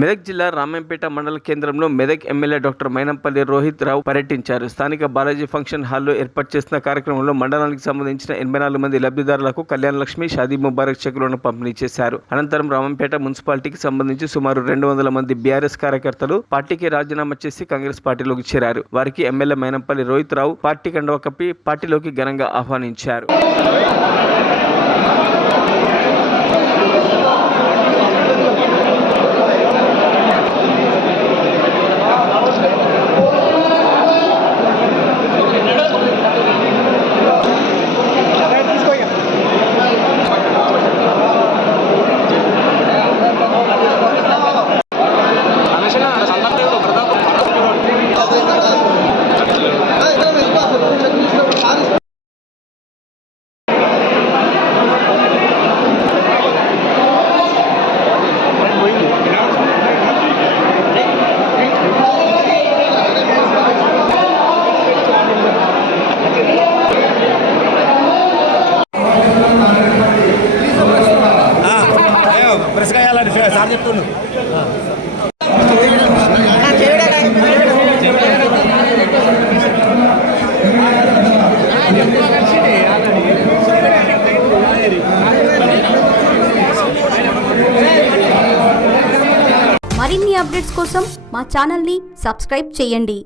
మెదక్ జిల్లా రామంపేట మండల కేంద్రంలో మెదక్ ఎమ్మెల్యే డాక్టర్ మైనంపల్లి రోహిత్ రావు పర్యటించారు. స్థానిక బాలాజీ ఫంక్షన్ హాల్లో ఏర్పాటు చేసిన కార్యక్రమంలో మండలానికి సంబంధించిన 84 మంది లబ్ధిదారులకు కళ్యాణ లక్ష్మి, షాదీ ముబారక్ చెక్కులను పంపిణీ చేశారు. అనంతరం రామంపేట మున్సిపాలిటీకి సంబంధించి సుమారు 200 మంది బీఆర్ఎస్ కార్యకర్తలు పార్టీకి రాజీనామా చేసి కాంగ్రెస్ పార్టీలోకి చేరారు. వారికి ఎమ్మెల్యే మైనంపల్లి రోహిత్ రావు పార్టీ కండువా కప్పి పార్టీలోకి ఘనంగా ఆహ్వానించారు. మరిన్ని అప్డేట్స్ కోసం మా ఛానల్ని సబ్స్క్రైబ్ చేయండి.